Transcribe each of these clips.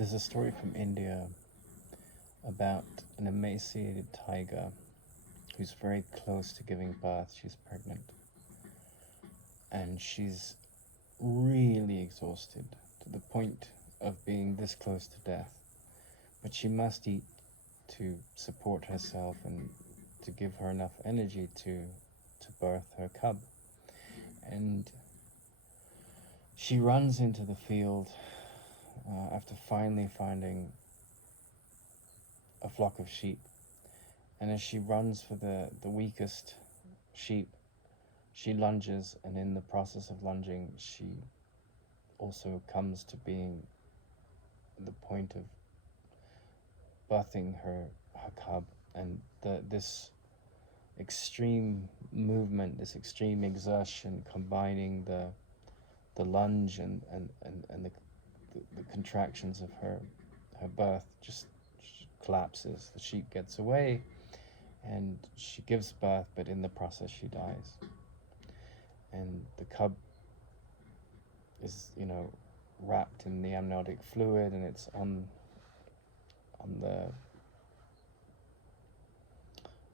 There's a story from India about an emaciated tiger who's very close to giving birth. She's pregnant and she's really exhausted to the point of being this close to death. But she must eat to support herself and to give her enough energy to birth her cub. And she runs into the field after finally finding a flock of sheep. And as she runs for the weakest sheep, she lunges, and in the process of lunging, she also comes to being the point of birthing her cub. And this extreme movement, this extreme exertion, combining the lunge and the contractions of her birth, just collapses. The sheep gets away and she gives birth, but in the process she dies. And the cub is, wrapped in the amniotic fluid, and it's on the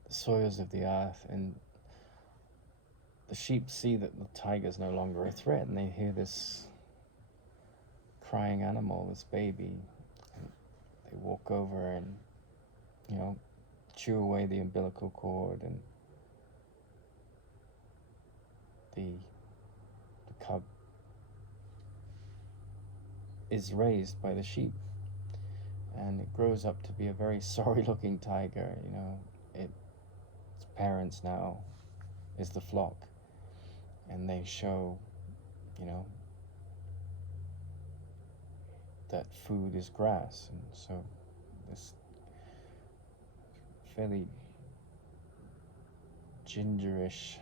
soils of the earth. And the sheep see that the tiger's no longer a threat, and they hear this crying animal, this baby, and they walk over and, chew away the umbilical cord, and the cub is raised by the sheep, and it grows up to be a very sorry looking tiger. Its parents now is the flock, and they show that food is grass. And so this fairly gingerish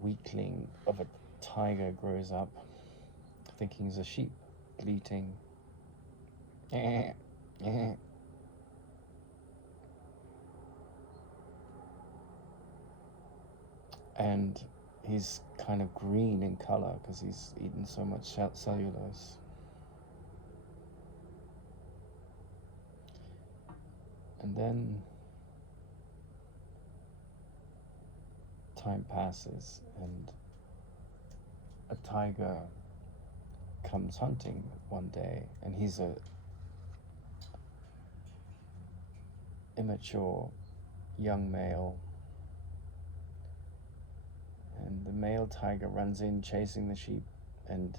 weakling of a tiger grows up thinking he's a sheep, bleating, and he's kind of green in color because he's eaten so much cellulose. And then time passes, and a tiger comes hunting one day, and he's a immature young male, and the male tiger runs in chasing the sheep, and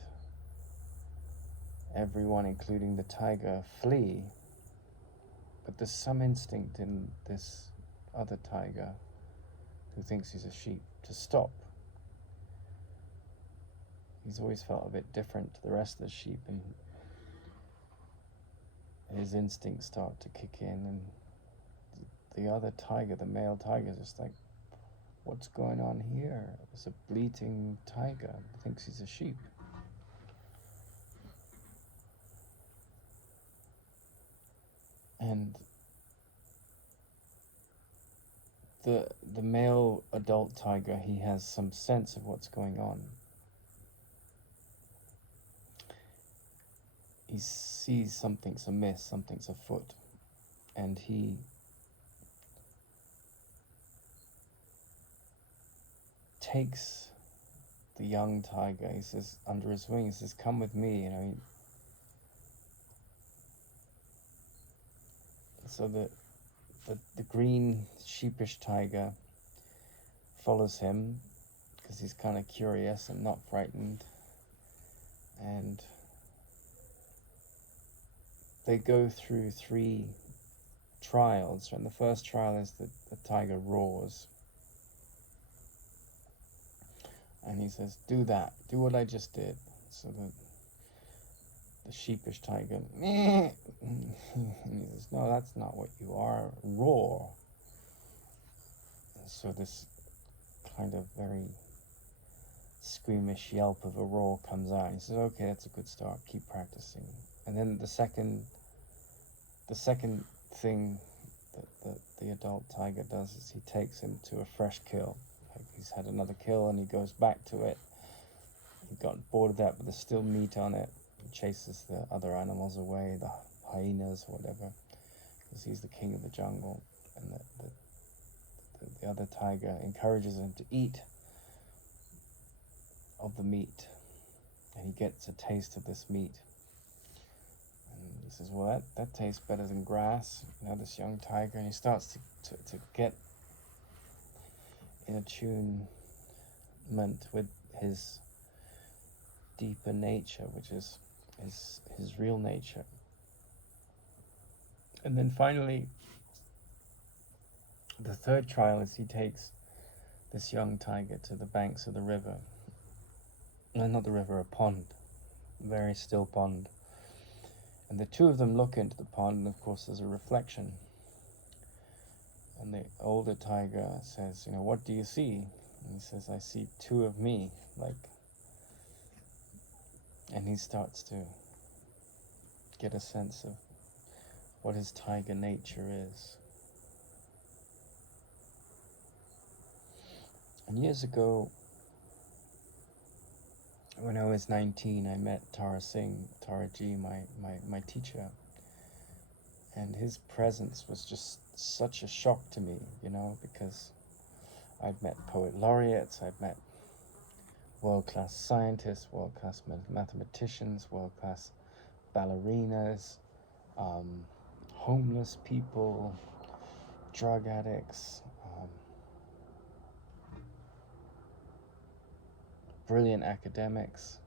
everyone, including the tiger, flee. But there's some instinct in this other tiger who thinks he's a sheep to stop. He's always felt a bit different to the rest of the sheep, and his instincts start to kick in, and the other tiger, the male tiger, is just like, what's going on here? There's a bleating tiger who thinks he's a sheep. And the male adult tiger, he has some sense of what's going on. He sees something's amiss, something's afoot, and he takes the young tiger, he says, under his wing, he says, come with me, So the green sheepish tiger follows him because he's kind of curious and not frightened, and they go through 3 trials. And the first trial is that the tiger roars, and he says, do what I just did. So the sheepish tiger, and he says, no, that's not what you are, roar. And so this kind of very squeamish yelp of a roar comes out. He says, okay, that's a good start, keep practicing. And then the second thing that the adult tiger does is he takes him to a fresh kill. Like he's had another kill and he goes back to it. He got bored of that, but there's still meat on it. chases the other animals away, the hyenas or whatever, because he's the king of the jungle. And the other tiger encourages him to eat of the meat, and he gets a taste of this meat. And he says, well, that tastes better than grass, this young tiger. And he starts to get in attunement with his deeper nature, which is his real nature. And then finally, the third trial is he takes this young tiger to the banks of the river. No, not the river, a pond, a very still pond. And the two of them look into the pond, and of course there's a reflection. And the older tiger says, what do you see? And he says, I see two of me, and he starts to get a sense of what his tiger nature is. And years ago, when I was 19, I met Tara G, my teacher. And his presence was just such a shock to me, because I'd met poet laureates, I'd met world-class scientists, world-class mathematicians, world-class ballerinas, homeless people, drug addicts, brilliant academics,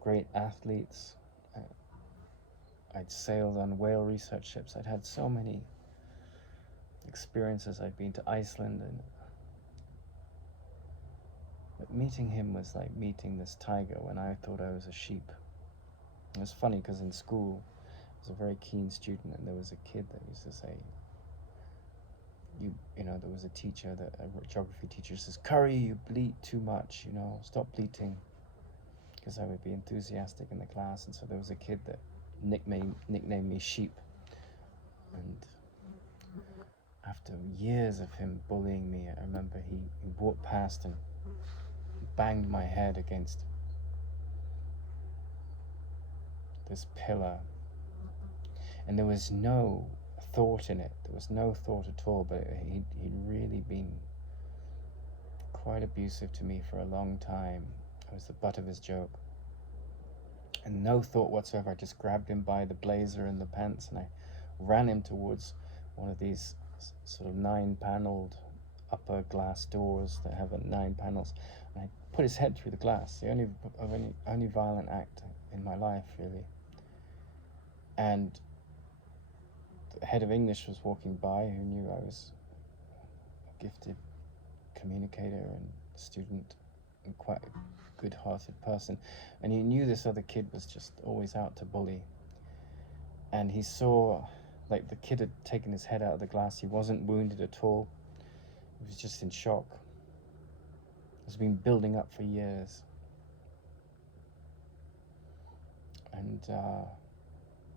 great athletes. I'd sailed on whale research ships. I'd had so many experiences. I'd been to Iceland, but meeting him was like meeting this tiger when I thought I was a sheep. It was funny because in school, I was a very keen student, and there was a kid that used to say, there was a teacher, a geography teacher says, Curry, you bleat too much, stop bleating. Because I would be enthusiastic in the class, and so there was a kid that nicknamed me Sheep. And after years of him bullying me, I remember he walked past and banged my head against this pillar. And there was no thought in it. There was no thought at all, but he'd really been quite abusive to me for a long time. I was the butt of his joke. And no thought whatsoever, I just grabbed him by the blazer and the pants, and I ran him towards one of these sort of 9-paneled upper glass doors that have 9 panels, and I put his head through the glass, the only violent act in my life, really. And the head of English was walking by, who knew I was a gifted communicator and student and quite a good-hearted person, and he knew this other kid was just always out to bully. And he saw, the kid had taken his head out of the glass. He wasn't wounded at all. He was just in shock. It's been building up for years. And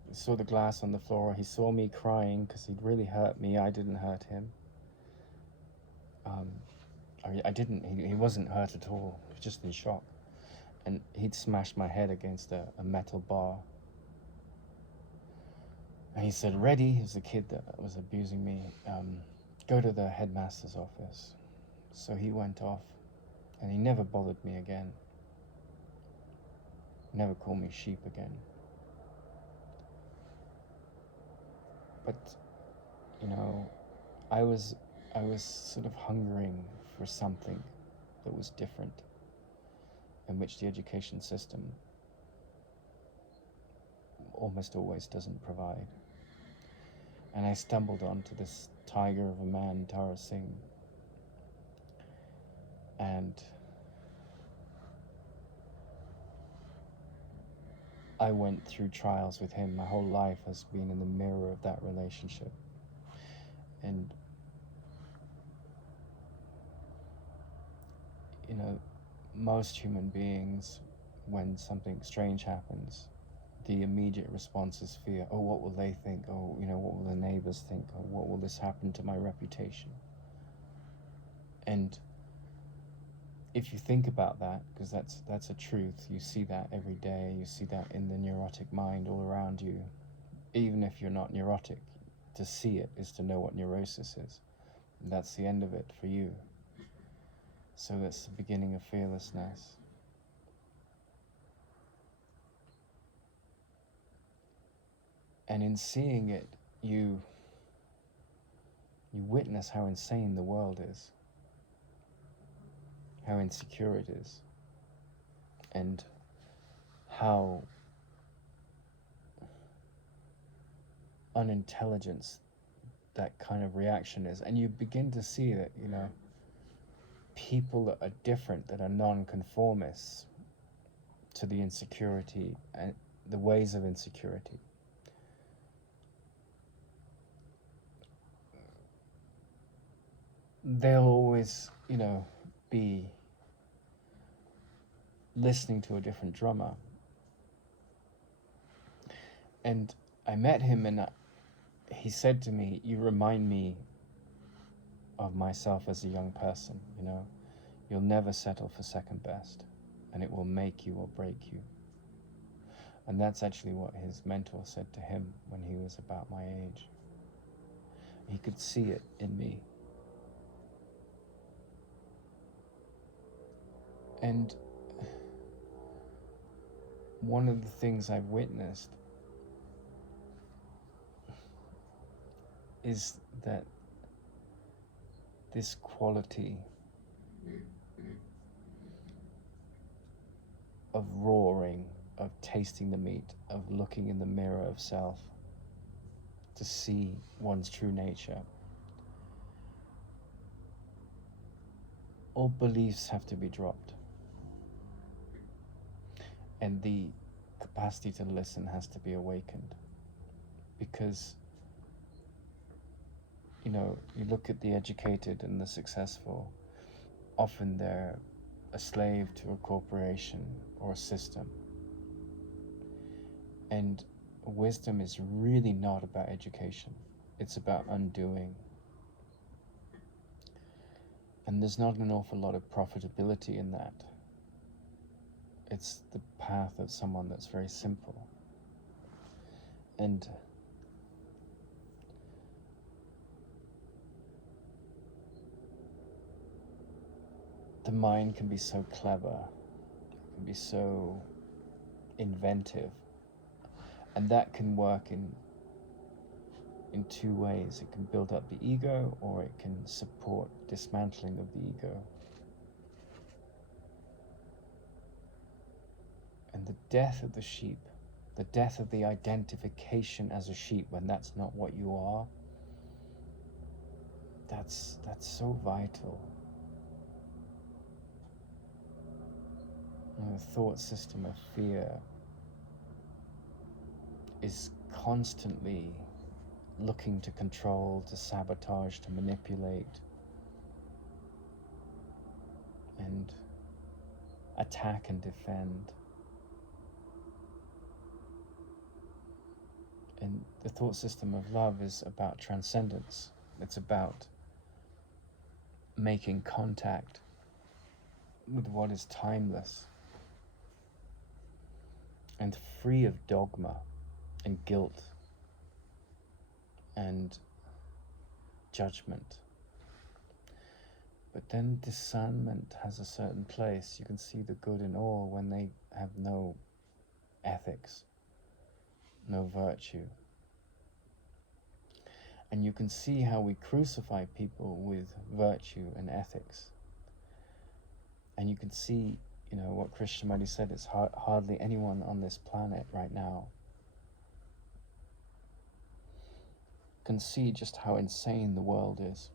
he saw the glass on the floor. He saw me crying because he'd really hurt me. I didn't hurt him. I didn't. He wasn't hurt at all. He was just in shock. And he'd smashed my head against a metal bar. And he said, Reddy, who's the kid that was abusing me, go to the headmaster's office. So he went off, and he never bothered me again. Never called me Sheep again. But, I was sort of hungering for something that was different, in which the education system almost always doesn't provide. And I stumbled onto this tiger of a man, Tara Singh, and I went through trials with him. My whole life has been in the mirror of that relationship. And most human beings, when something strange happens, the immediate response is fear. Oh, what will they think? Oh, what will the neighbors think? Oh, what will this happen to my reputation? And if you think about that, because that's a truth, you see that every day, you see that in the neurotic mind all around you. Even if you're not neurotic, to see it is to know what neurosis is. And that's the end of it for you. So that's the beginning of fearlessness. And in seeing it, you witness how insane the world is, how insecure it is, and how unintelligent that kind of reaction is. And you begin to see that, people that are different, that are non-conformists to the insecurity and the ways of insecurity, they'll always, be listening to a different drummer. And I met him, and he said to me, "You remind me of myself as a young person, You'll never settle for second best, and it will make you or break you." And that's actually what his mentor said to him when he was about my age. He could see it in me. And one of the things I've witnessed is that this quality of roaring, of tasting the meat, of looking in the mirror of self to see one's true nature, all beliefs have to be dropped. And the capacity to listen has to be awakened. Because, you look at the educated and the successful, often they're a slave to a corporation or a system. And wisdom is really not about education. It's about undoing. And there's not an awful lot of profitability in that. It's the path of someone that's very simple. And the mind can be so clever, it can be so inventive, and that can work in two ways. It can build up the ego, or it can support dismantling of the ego. And the death of the sheep, the death of the identification as a sheep when that's not what you are, that's so vital. The thought system of fear is constantly looking to control, to sabotage, to manipulate, and attack and defend. And the thought system of love is about transcendence. It's about making contact with what is timeless and free of dogma and guilt and judgment. But then discernment has a certain place. You can see the good in all when they have no ethics, no virtue. And you can see how we crucify people with virtue and ethics. And you can see, what Krishnamurti said, it's hardly anyone on this planet right now can see just how insane the world is.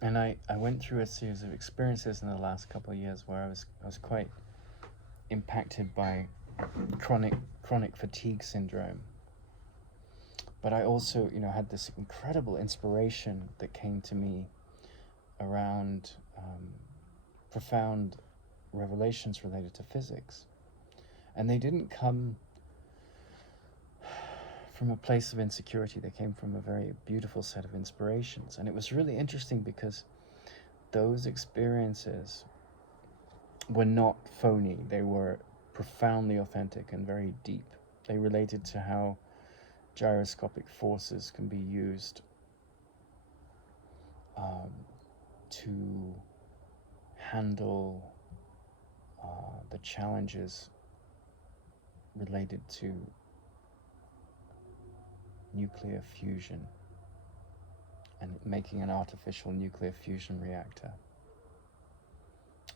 And I went through a series of experiences in the last couple of years where I was quite impacted by chronic fatigue syndrome. But I also, had this incredible inspiration that came to me around profound revelations related to physics. And they didn't come from a place of insecurity. They came from a very beautiful set of inspirations. And it was really interesting because those experiences were not phony. They were profoundly authentic and very deep. They related to how gyroscopic forces can be used to handle the challenges related to nuclear fusion and making an artificial nuclear fusion reactor.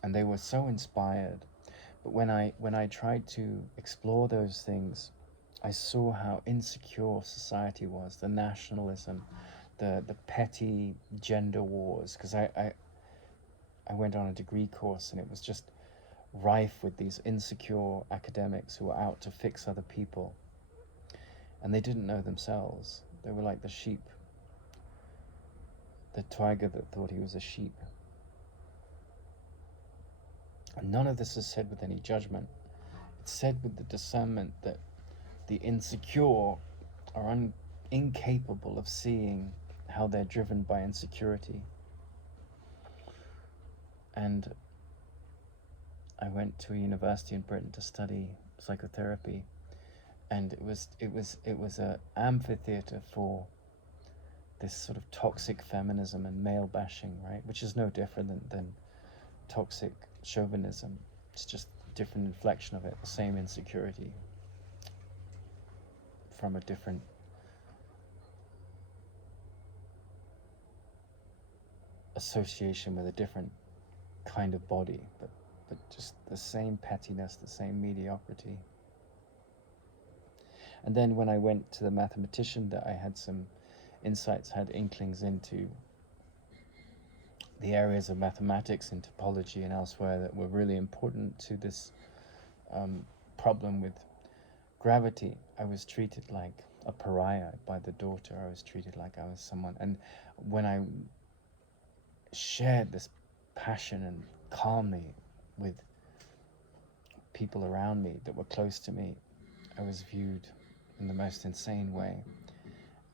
And they were so inspired. But when I tried to explore those things, I saw how insecure society was, the nationalism, the petty gender wars, because I went on a degree course and it was just rife with these insecure academics who were out to fix other people. And they didn't know themselves. They were like the sheep, the tiger that thought he was a sheep. And none of this is said with any judgment. It's said with the discernment that the insecure are incapable of seeing how they're driven by insecurity. And I went to a university in Britain to study psychotherapy, and it was an amphitheater for this sort of toxic feminism and male bashing, right? Which is no different than toxic chauvinism. It's just a different inflection of it, the same insecurity from a different association with a different kind of body, but just the same pettiness, the same mediocrity. And then when I went to the mathematician, that I had some insights, had inklings into the areas of mathematics and topology and elsewhere that were really important to this problem with gravity. I was treated like a pariah by the daughter. I was treated like I was someone. And when I shared this passion and calmly with people around me that were close to me, I was viewed in the most insane way.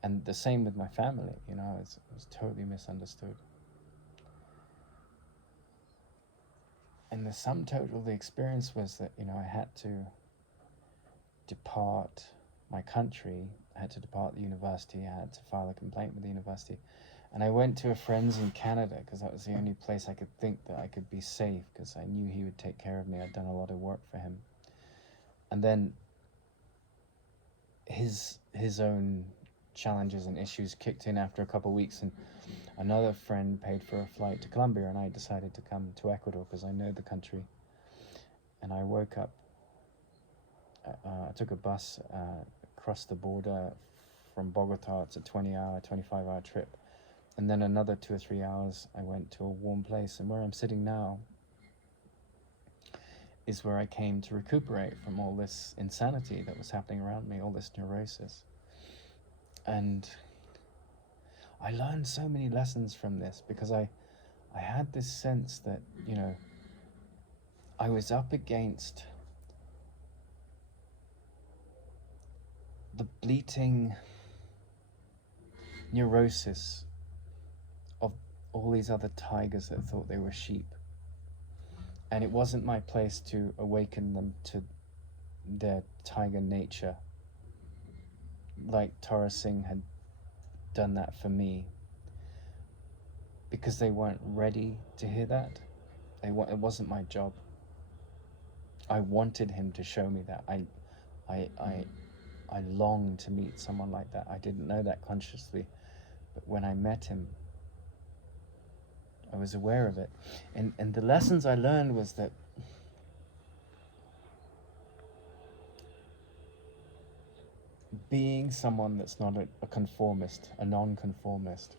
And the same with my family, you know, I was totally misunderstood. And the sum total of the experience was that, you know, I had to depart my country, I had to depart the university, I had to file a complaint with the university. And I went to a friend's in Canada because that was the only place I could think that I could be safe, because I knew he would take care of me. I'd done a lot of work for him. And then his own challenges and issues kicked in after a couple of weeks, and another friend paid for a flight to Colombia, and I decided to come to Ecuador because I know the country. And I woke up, I took a bus across the border from Bogota. It's a 25-hour trip. And then another 2 or 3 hours, I went to a warm place. And where I'm sitting now is where I came to recuperate from all this insanity that was happening around me, all this neurosis. And I learned so many lessons from this, because I had this sense that, you know, I was up against the bleating neurosis of all these other tigers that thought they were sheep. And it wasn't my place to awaken them to their tiger nature, like Tara Singh had done that for me, because they weren't ready to hear that. It wasn't my job. I wanted him to show me that. I longed to meet someone like that. I didn't know that consciously, but when I met him, I was aware of it. And the lessons I learned was that being someone that's not a conformist, a non-conformist,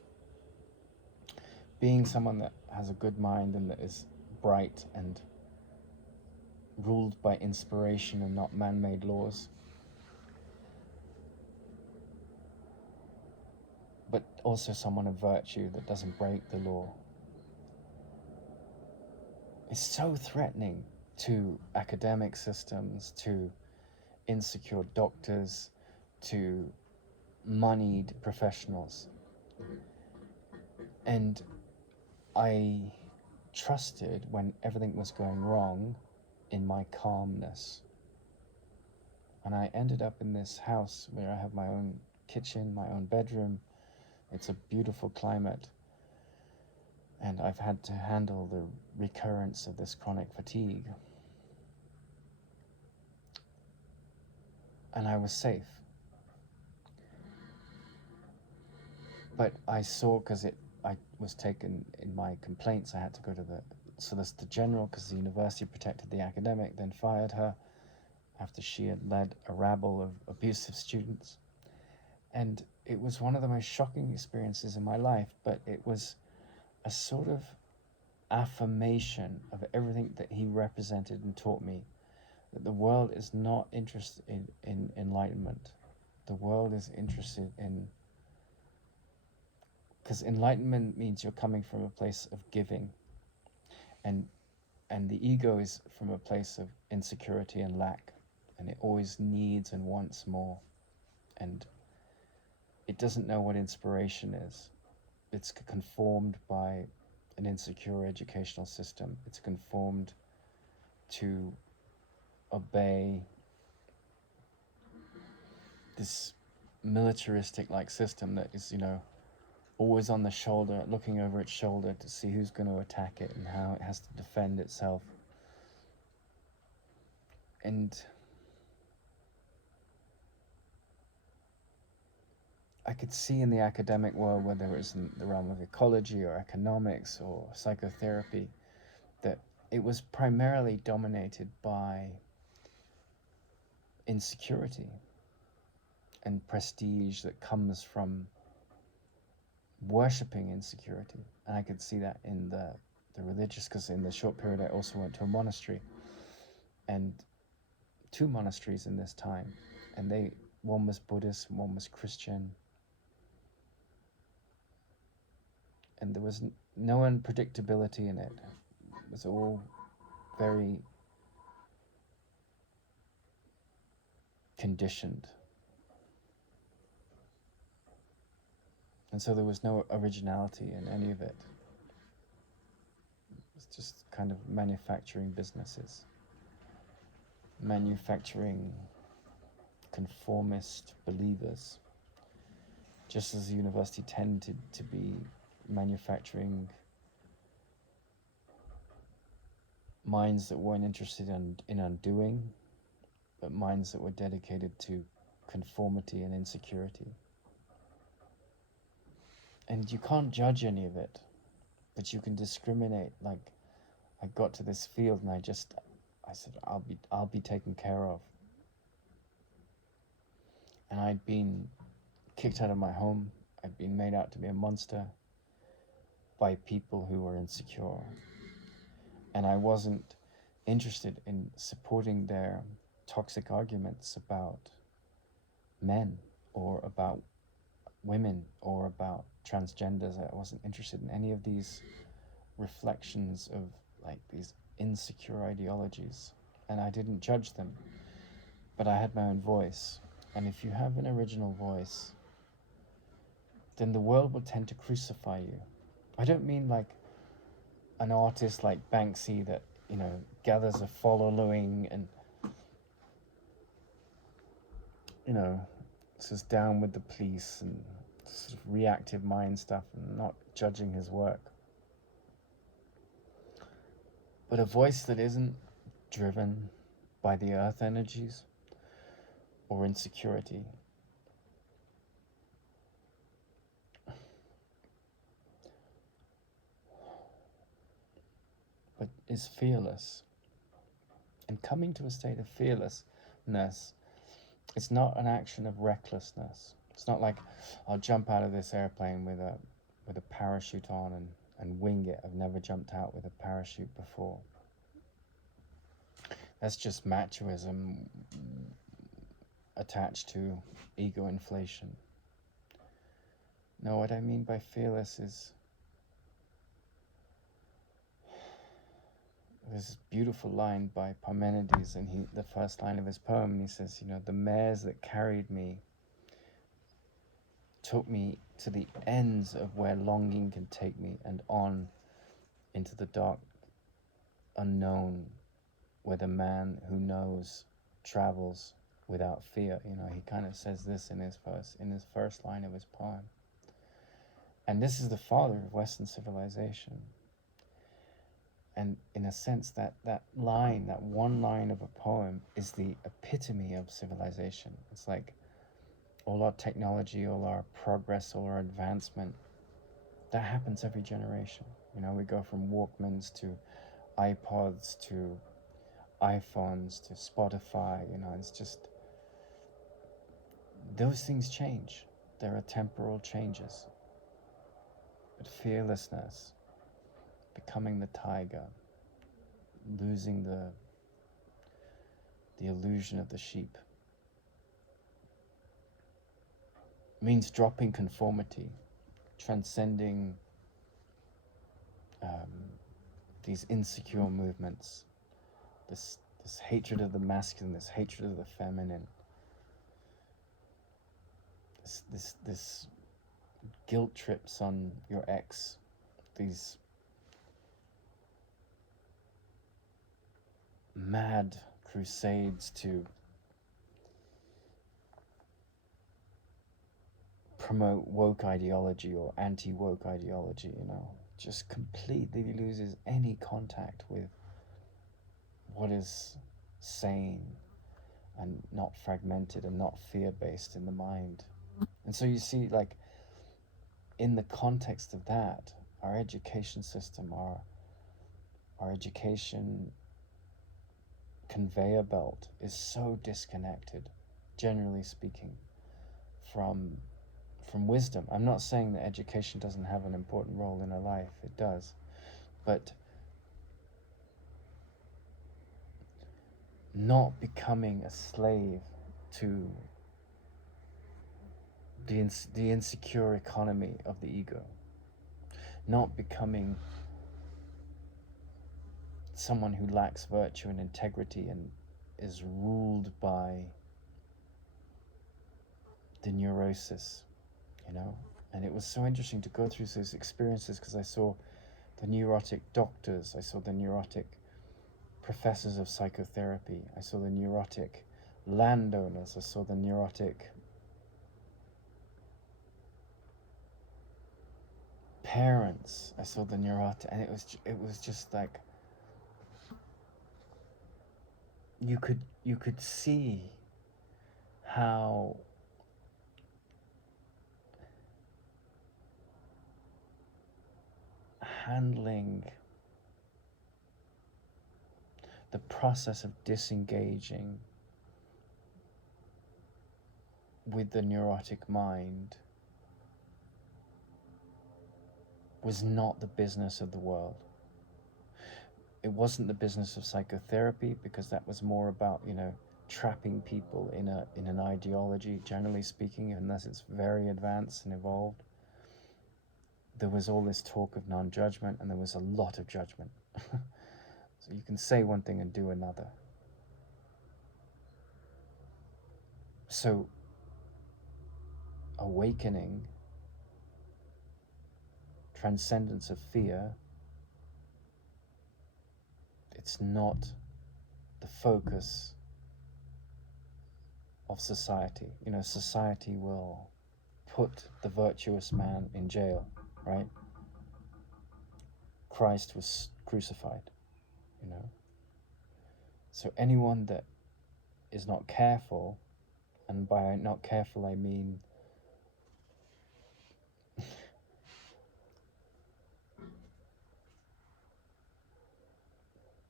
being someone that has a good mind and that is bright and ruled by inspiration and not man-made laws, but also someone of virtue that doesn't break the law, is so threatening. to academic systems, to insecure doctors, to moneyed professionals. And I trusted when everything was going wrong in my calmness. And I ended up in this house where I have my own kitchen, my own bedroom. It's a beautiful climate. And I've had to handle the recurrence of this chronic fatigue. And I was safe. But I saw, because I was taken in my complaints, I had to go to the Solicitor General because the university protected the academic, then fired her after she had led a rabble of abusive students. And it was one of the most shocking experiences in my life, but it was a sort of affirmation of everything that he represented and taught me, that the world is not interested in enlightenment. The world is interested in, because enlightenment means you're coming from a place of giving, and the ego is from a place of insecurity and lack, and it always needs and wants more, and it doesn't know what inspiration is. It's conformed by an insecure educational system. It's conformed to obey this militaristic like system that is, always on the shoulder, looking over its shoulder to see who's going to attack it and how it has to defend itself. And I could see in the academic world, whether it's in the realm of ecology or economics or psychotherapy, that it was primarily dominated by insecurity and prestige that comes from worshipping insecurity. And I could see that in the religious, because in the short period I also went to a monastery, and 2 monasteries in this time, and one was Buddhist, one was Christian, and there was no unpredictability in it. It was all very conditioned. And so there was no originality in any of it. It was just kind of manufacturing businesses, manufacturing conformist believers, just as the university tended to be manufacturing minds that weren't interested in undoing, but minds that were dedicated to conformity and insecurity. And you can't judge any of it, but you can discriminate. Like, I got to this field and I said, I'll be taken care of. And I'd been kicked out of my home. I'd been made out to be a monster by people who were insecure. And I wasn't interested in supporting their toxic arguments about men or about women or about transgenders. I wasn't interested in any of these reflections of like these insecure ideologies, and I didn't judge them, but I had my own voice. And if you have an original voice, then the world will tend to crucify you. I don't mean like an artist like Banksy that, gathers a following and, says down with the police and sort of reactive mind stuff and not judging his work. But a voice that isn't driven by the earth energies or insecurity, but is fearless. And coming to a state of fearlessness, it's not an action of recklessness. It's not like I'll jump out of this airplane with a parachute on and wing it. I've never jumped out with a parachute before. That's just machoism attached to ego inflation. No, what I mean by fearless is there's this beautiful line by Parmenides, and the first line of his poem, and he says, the mares that carried me took me to the ends of where longing can take me, and on into the dark unknown, where the man who knows travels without fear. He kind of says this in his first line of his poem. And this is the father of Western civilization. And in a sense, that one line of a poem is the epitome of civilization. It's like all our technology, all our progress, all our advancement, that happens every generation. We go from Walkmans to iPods to iPhones to Spotify. It's just, those things change. There are temporal changes. But fearlessness, becoming the tiger, losing the illusion of the sheep, means dropping conformity, transcending these insecure movements, this hatred of the masculine, this hatred of the feminine, this guilt trips on your ex, these mad crusades to promote woke ideology or anti-woke ideology, just completely loses any contact with what is sane and not fragmented and not fear-based in the mind. And so you see, like, in the context of that, our education system, our education conveyor belt is so disconnected, generally speaking, from wisdom. I'm not saying that education doesn't have an important role in our life. It does. But not becoming a slave to the insecure economy of the ego. Not becoming someone who lacks virtue and integrity and is ruled by the neurosis, And it was so interesting to go through those experiences, because I saw the neurotic doctors, I saw the neurotic professors of psychotherapy, I saw the neurotic landowners, I saw the neurotic parents, I saw the neurotic, and it was just like, you could see how handling the process of disengaging with the neurotic mind was not the business of the world. It wasn't the business of psychotherapy, because that was more about, trapping people in an ideology, generally speaking, unless it's very advanced and evolved. There was all this talk of non-judgment, and there was a lot of judgment. So you can say one thing and do another. So awakening, transcendence of fear, it's not the focus of society. Society will put the virtuous man in jail, right? Christ was crucified, So anyone that is not careful, and by not careful I mean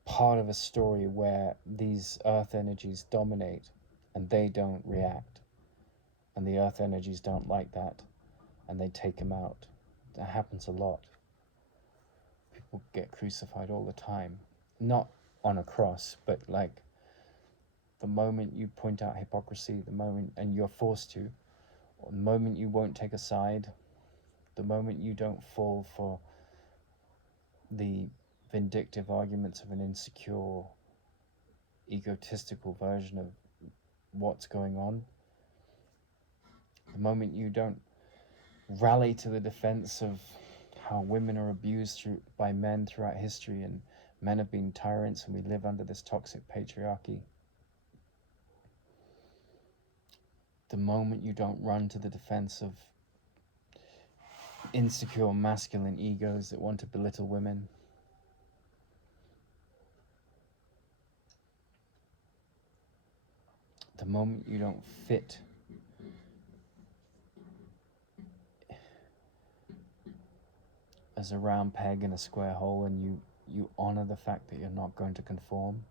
part of a story where these earth energies dominate and they don't react, and the earth energies don't like that and they take them out. That happens a lot. People get crucified all the time, not on a cross, but like the moment you point out hypocrisy, the moment, and you're forced to, or the moment you won't take a side, the moment you don't fall for the vindictive arguments of an insecure, egotistical version of what's going on, the moment you don't rally to the defense of how women are abused by men throughout history, and men have been tyrants, and we live under this toxic patriarchy, the moment you don't run to the defense of insecure masculine egos that want to belittle women, the moment you don't fit as a round peg in a square hole, and you honor the fact that you're not going to conform,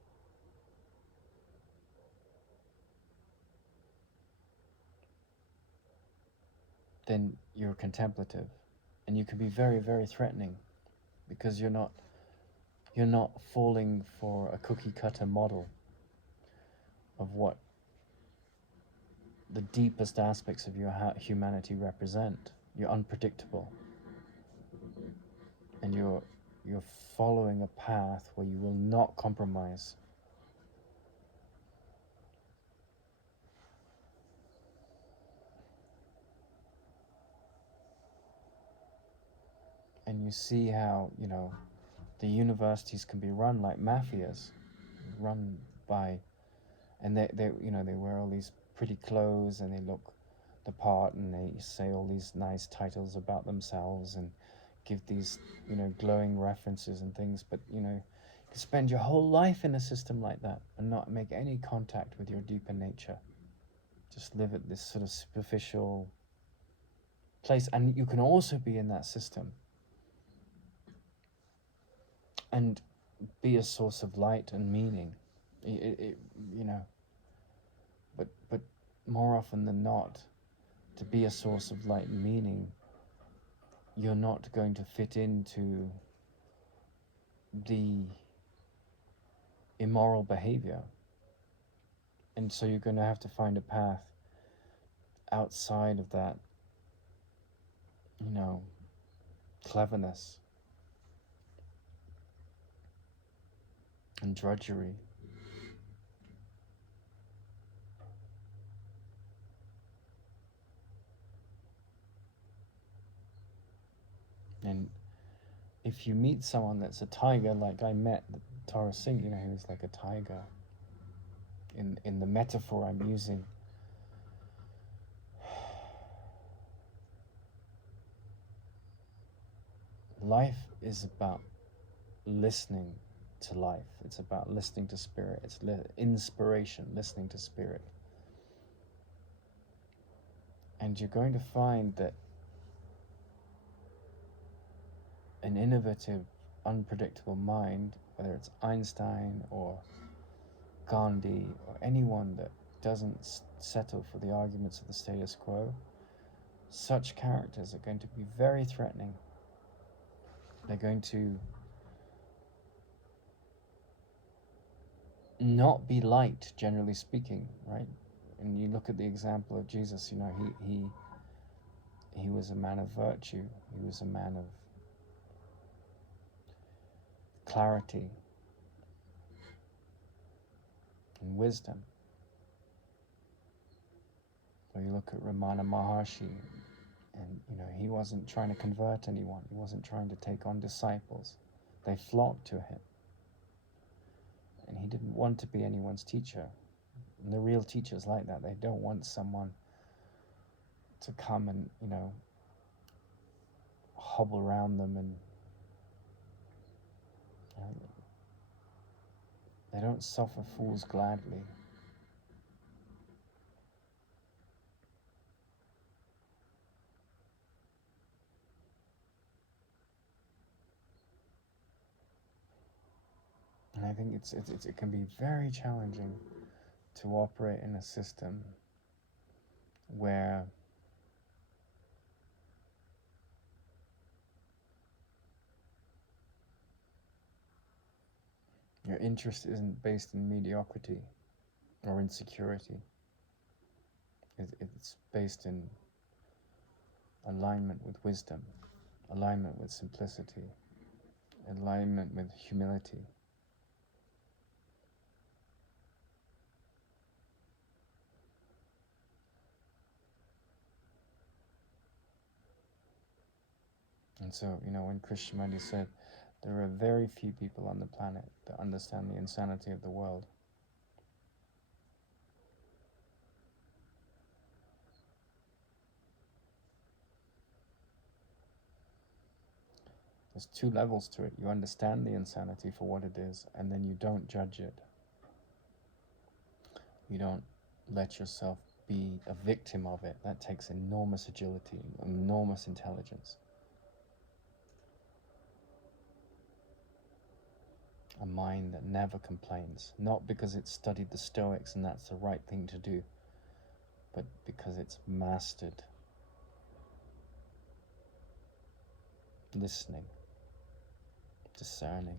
then you're contemplative, and you can be very, very threatening, because you're not falling for a cookie cutter model of what the deepest aspects of your humanity represent. You're unpredictable, and you're following a path where you will not compromise. And you see how, the universities can be run like mafias, run by, and they wear all these pretty clothes, and they look the part, and they say all these nice titles about themselves, and give these, glowing references and things, but, you can spend your whole life in a system like that and not make any contact with your deeper nature. Just live at this sort of superficial place, and you can also be in that system and be a source of light and meaning. But more often than not, to be a source of light and meaning, you're not going to fit into the immoral behavior. And so you're going to have to find a path outside of that, cleverness and drudgery. And if you meet someone that's a tiger, like I met Tara Singh, he was like a tiger. In the metaphor I'm using, life is about listening to life. It's about listening to spirit. It's inspiration, listening to spirit. And you're going to find that an innovative, unpredictable mind, whether it's Einstein or Gandhi or anyone that doesn't settle for the arguments of the status quo, such characters are going to be very threatening. They're going to not be liked, generally speaking, right? And you look at the example of Jesus, he was a man of virtue. He was a man of clarity and wisdom. Or you look at Ramana Maharshi, and he wasn't trying to convert anyone. He wasn't trying to take on disciples. They flocked to him. And he didn't want to be anyone's teacher. And the real teachers like that. They don't want someone to come and, hobble around them, and they don't suffer fools gladly. And I think it can be very challenging to operate in a system where your interest isn't based in mediocrity or insecurity. It's based in alignment with wisdom, alignment with simplicity, alignment with humility. And so, when Krishnamurti said, there are very few people on the planet that understand the insanity of the world. There's two levels to it. You understand the insanity for what it is, and then you don't judge it. You don't let yourself be a victim of it. That takes enormous agility, enormous intelligence. A mind that never complains, not because it's studied the Stoics and that's the right thing to do, but because it's mastered listening, discerning,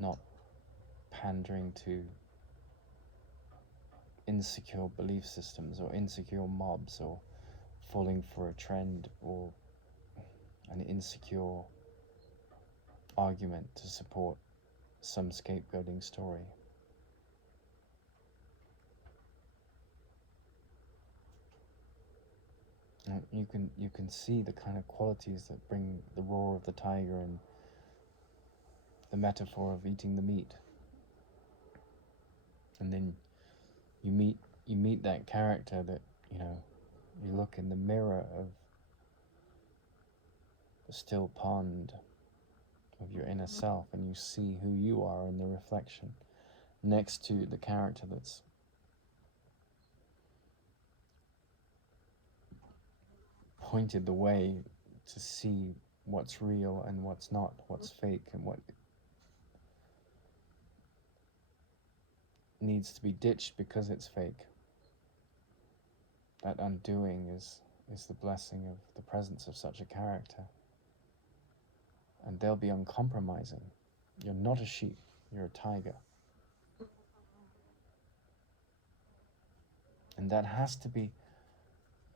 not pandering to insecure belief systems or insecure mobs, or falling for a trend or an insecure argument to support some scapegoating story. And you can see the kind of qualities that bring the roar of the tiger and the metaphor of eating the meat. And then you meet that character that, you look in the mirror of the still pond of your inner self and you see who you are in the reflection next to the character that's pointed the way to see what's real and what's not, what's fake and what needs to be ditched because it's fake. That undoing is the blessing of the presence of such a character. And they'll be uncompromising. You're not a sheep, you're a tiger. And that has to be,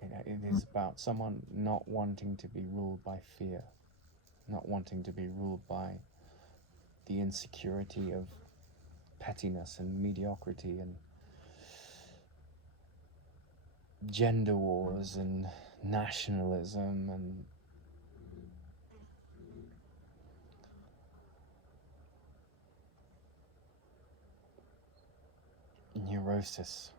it is about someone not wanting to be ruled by fear, not wanting to be ruled by the insecurity of pettiness and mediocrity and gender wars and nationalism and neurosis.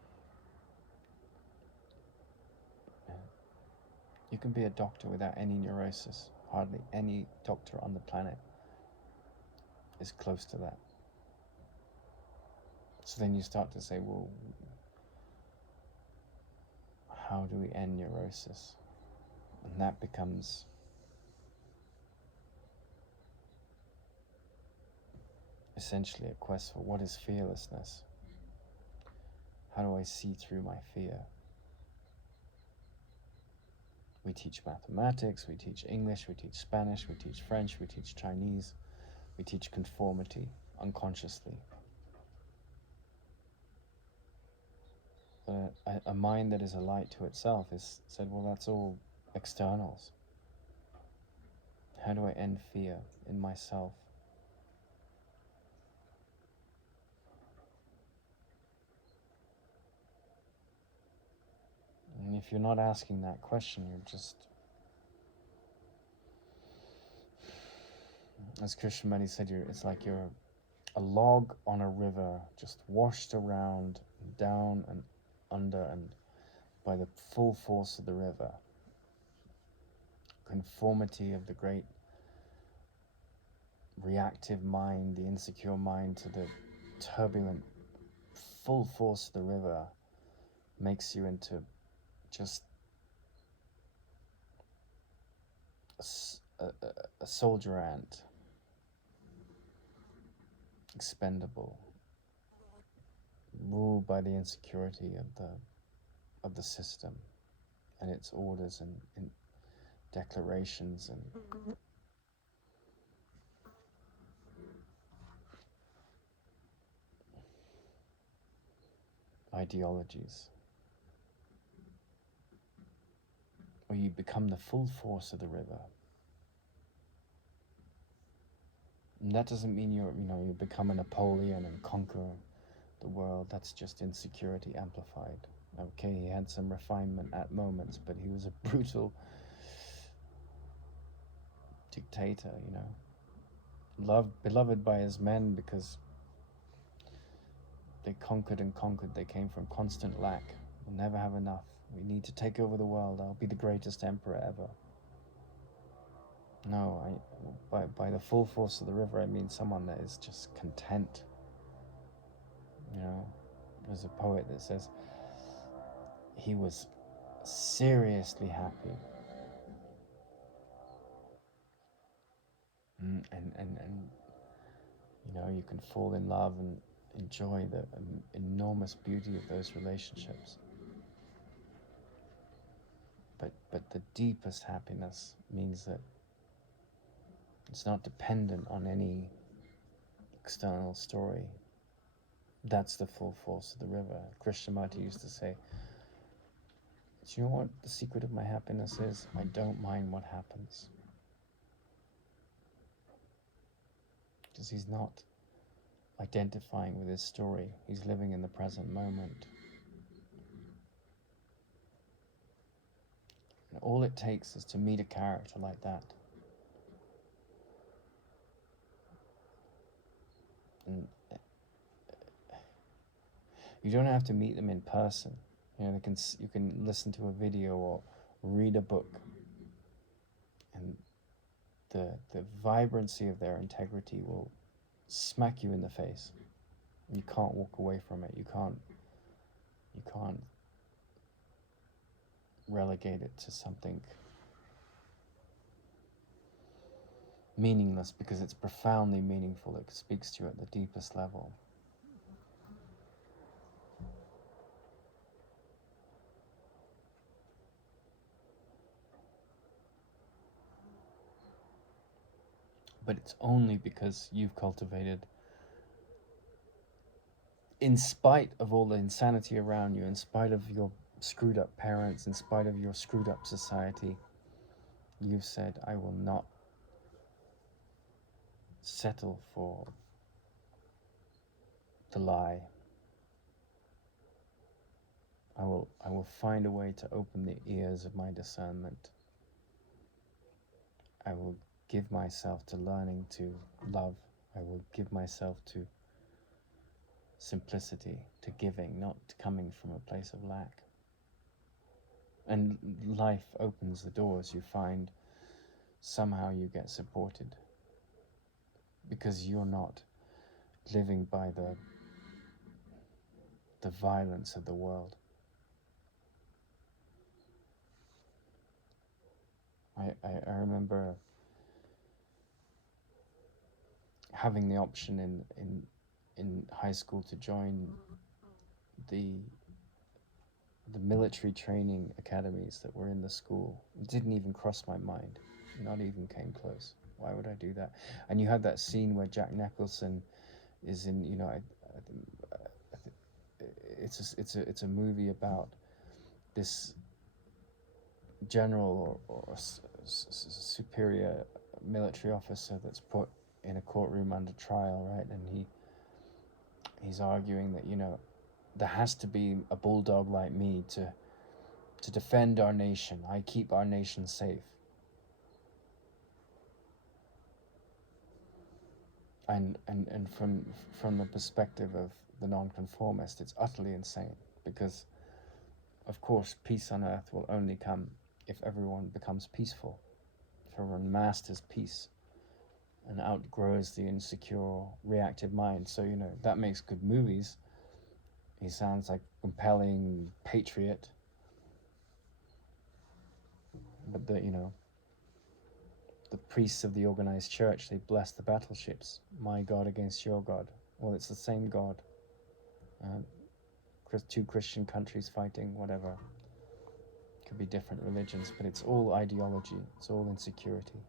You can be a doctor without any neurosis. Hardly any doctor on the planet is close to that. So then you start to say, well, how do we end neurosis? And that becomes essentially a quest for what is fearlessness? How do I see through my fear? We teach mathematics, we teach English, we teach Spanish, we teach French, we teach Chinese, we teach conformity unconsciously. But a mind that is a light to itself is said, well, that's all externals. How do I end fear in myself? And if you're not asking that question, you're just, as Krishnamurti said, it's like you're a log on a river, just washed around, down and under, and by the full force of the river. Conformity of the great reactive mind, the insecure mind, to the turbulent full force of the river makes you into just a soldier ant, expendable, ruled by the insecurity of the system and its orders and declarations and ideologies. Or you become the full force of the river. And that doesn't mean you become a Napoleon and conquer the world. That's just insecurity amplified. Okay, he had some refinement at moments, but he was a brutal dictator, beloved by his men because they conquered and conquered. They came from constant lack. We'll never have enough. We need to take over the world. I'll be the greatest emperor ever. No, by the full force of the river, I mean someone that is just content. There's a poet that says he was seriously happy. And you can fall in love and enjoy the enormous beauty of those relationships. But the deepest happiness means that it's not dependent on any external story. That's the full force of the river. Krishnamurti used to say, do you know what the secret of my happiness is? I don't mind what happens. Because he's not identifying with his story. He's living in the present moment. And all it takes is to meet a character like that. And you don't have to meet them in person. You can listen to a video or read a book, and the vibrancy of their integrity will smack you in the face. You can't walk away from it. You can't relegate it to something meaningless, because it's profoundly meaningful. It speaks to you at the deepest level. But it's only because you've cultivated, in spite of all the insanity around you, in spite of your screwed up parents, in spite of your screwed up society, you've said, I will not settle for the lie. I will find a way to open the ears of my discernment. I will give myself to learning to love. I will give myself to simplicity, to giving, not coming from a place of lack. And life opens the doors. You find somehow you get supported, because you're not living by the violence of the world. I remember having the option in high school to join the military training academies that were in the school. It didn't even cross my mind. Not even came close. Why would I do that? And you had that scene where Jack Nicholson is in, it's a movie about this general or superior military officer that's put in a courtroom under trial, right? And he's arguing that there has to be a bulldog like me to defend our nation. I keep our nation safe. And from the perspective of the nonconformist, it's utterly insane, because of course peace on earth will only come if everyone becomes peaceful, if everyone masters peace and outgrows the insecure, reactive mind. So that makes good movies. He sounds like a compelling patriot, but the priests of the organized church, they bless the battleships. My God against your God. Well, it's the same God. Two Christian countries fighting, whatever. Could be different religions, but it's all ideology. It's all insecurity.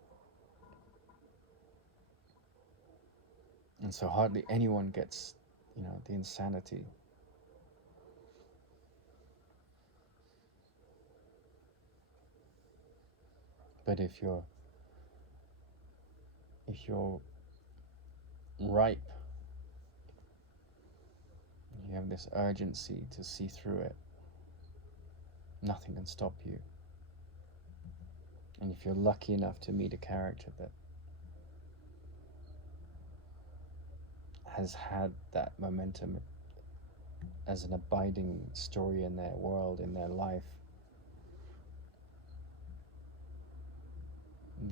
And so hardly anyone gets, the insanity. But if you're ripe. You have this urgency to see through it. Nothing can stop you. And if you're lucky enough to meet a character that has had that momentum as an abiding story in their world, in their life,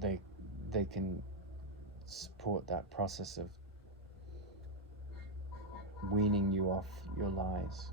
they can support that process of weaning you off your lies.